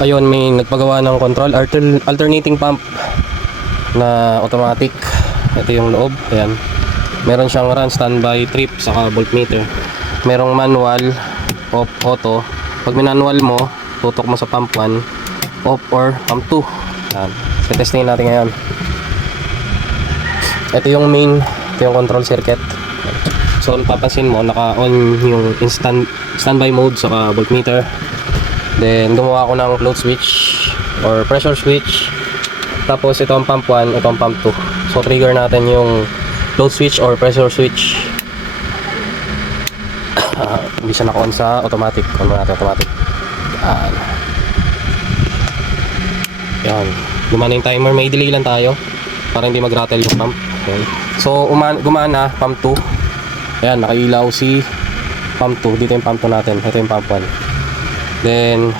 Ayun, may nagpagawa ng control alternating pump na automatic. Ito yung loob, ayan. Meron siyang run, standby, trip, saka voltmeter. Merong manual, off, auto. Pag manual mo, tutok mo sa pump 1, off or pump 2. Ayan, testingin natin ngayon. Ito yung main, ito yung control circuit. So papansin mo, naka-on yung standby mode saka voltmeter. Then gumawa ako ng float switch or pressure switch. Tapos ito ang pump 1, ito ang pump 2. So trigger natin yung float switch or pressure switch. Hindi siya naka-on sa automatic. On natin automatic. Yan. Gumana yung timer. May delay lang tayo para hindi mag-rattle yung pump. Okay. So gumana pump 2. Ayan, nakailaw si pump 2. Dito yung pump 2 natin. Ito yung pump 1. Then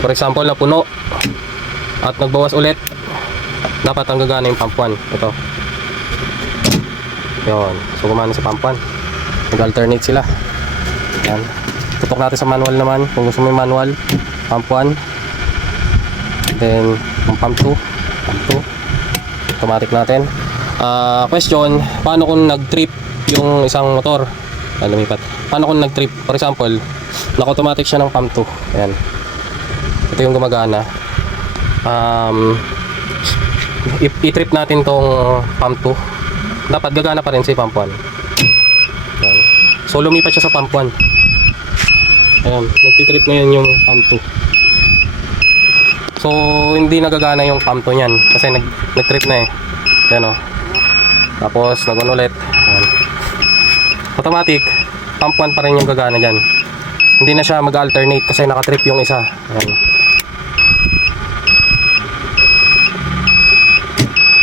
for example, napuno at nagbawas ulit, dapat ang gagana yung pump 1. Ito. Yun. So gumana sa pump 1. Nag-alternate sila. Ayan. Tutok natin sa manual naman. Kung gusto mo yung manual, pump 1. Then pump 2. Pump 2. Automatic natin. Question, paano kung nag-trip yung isang motor? Lumipat. Paano kung nag-trip? For example, naka-automatic siya ng pump 2. Ayan. Ito yung gumagana. I-trip natin tong pump 2. Dapat gagana pa rin si pump 1. Ayan. So lumipat siya sa pump 1. Ayan. Nagtitrip ngayon yung pump 2. So hindi nagagana yung pump 2 niyan kasi nag-trip na eh. Ayan o. Tapos nag-on ulit. Ayan. Automatic, pump 1 pa rin yung gagana dyan. Hindi na siya mag-alternate kasi nakatrip yung isa. Ayan.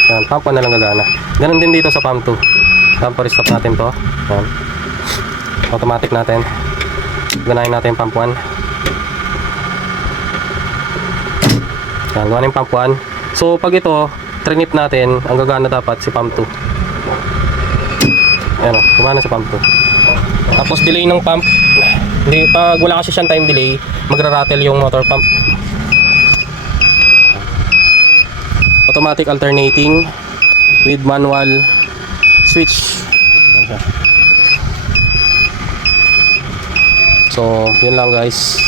Ayan, pump 1 na lang gagana. Ganun din dito sa pump 2. Temporary stop natin to. Ayan. Automatic natin. Ganahin natin yung pump 1. Ayan, ganahin yung pump 1. So pag ito, trinip natin, ang gagana dapat si pump 2. Ayan o, gumana sa pump 2. Tapos delay ng pump. Pag wala kasi siyang time delay, magra-rattle yung motor pump. Automatic alternating with manual switch. So yun lang guys.